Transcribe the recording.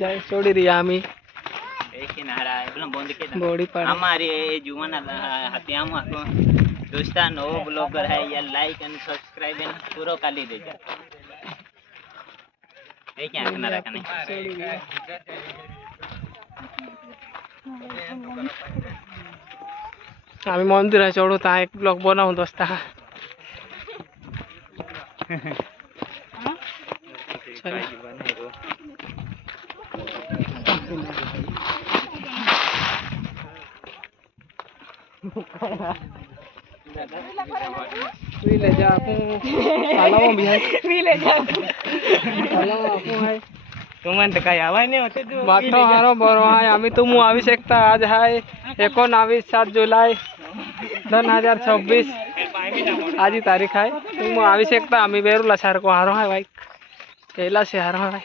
જાય છોડી રહ્યા અમે બોડી पर हमारे जुवाना हत्याम दोस्ता नो ब्लॉगर है या लाइक एंड सब्सक्राइब एंड पूरा काली दे जा ए क्या करना रखने आम्ही मंदिर चढू ता एक ब्लॉग बनाऊ दोस्ता ले जा आपू भी है ले जा आपू है तुमन तो काही आवाज नहीं होते तू माथो हारो बरो आहे आम्ही तुम आवी शकता आज आहे 19 जुलाई 2026 आज ही तारीख है तुम आवी शकता आम्ही बेरूला सारखो हारो आहे भाई कैला से हारो आहे